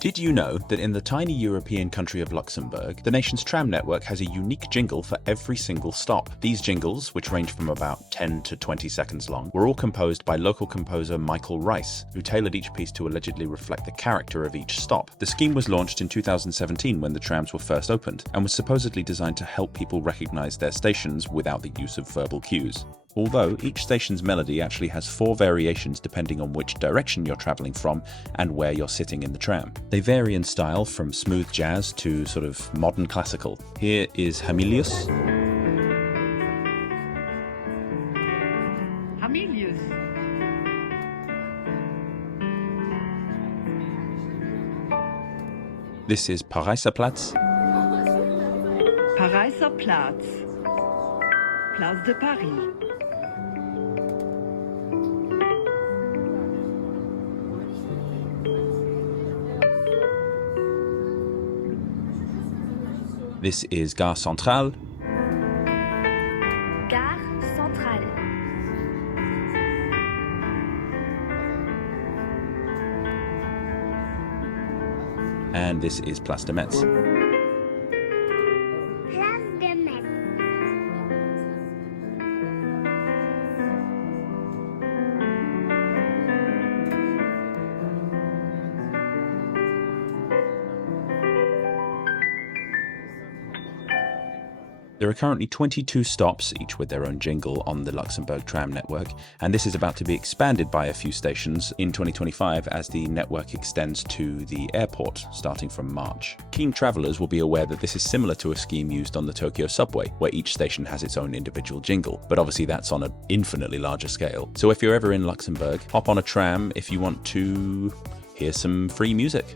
Did you know that in the tiny European country of Luxembourg, the nation's tram network has a unique jingle for every single stop? These jingles, which range from about 10 to 20 seconds long, were all composed by local composer Michael Reis, who tailored each piece to allegedly reflect the character of each stop. The scheme was launched in 2017 when the trams were first opened, and was supposedly designed to help people recognize their stations without the use of verbal cues. Although each station's melody actually has 4 variations depending on which direction you're travelling from and where you're sitting in the tram. They vary in style from smooth jazz to sort of modern classical. Here is Hamilius. Hamilius. This is Pariser Platz. Pariser Platz. Place de Paris. This is Gare Centrale. Gare Centrale. And this is Place de Metz. Place de Metz. There are currently 22 stops, each with their own jingle, on the Luxembourg tram network, and this is about to be expanded by a few stations in 2025 as the network extends to the airport starting from March. Keen travellers will be aware that this is similar to a scheme used on the Tokyo subway, where each station has its own individual jingle, but obviously that's on an infinitely larger scale. So if you're ever in Luxembourg, hop on a tram if you want to hear some free music.